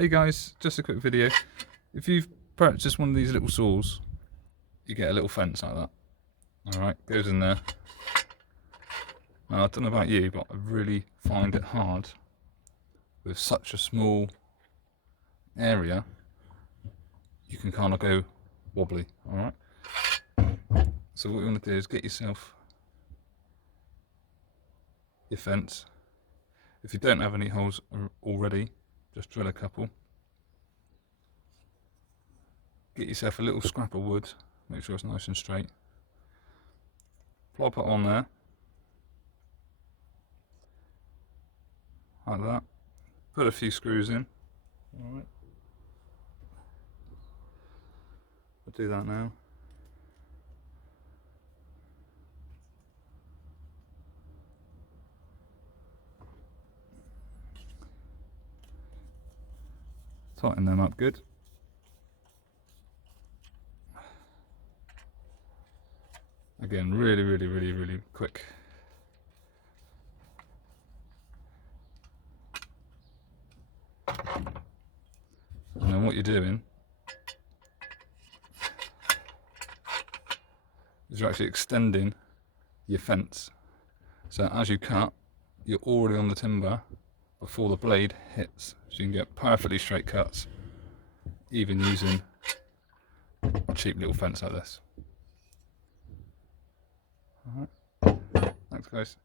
Hey guys, just a quick video. If you've purchased one of these little saws, you get a little fence like that. Alright, goes in there. Now I don't know about you, but I really find it hard with such a small area. You can kind of go wobbly, alright? So what you want to do is get yourself your fence. If you don't have any holes already, just drill a couple. Get yourself a little scrap of wood, make sure it's nice and straight. Plop it on there, like that. Put a few screws in. Alright. I'll do that now. Tighten them up good. Again, really quick. And then what you're doing is you're actually extending your fence. So as you cut, you're already on the timber before the blade hits. So you can get perfectly straight cuts, even using a cheap little fence like this. Alright, thanks guys.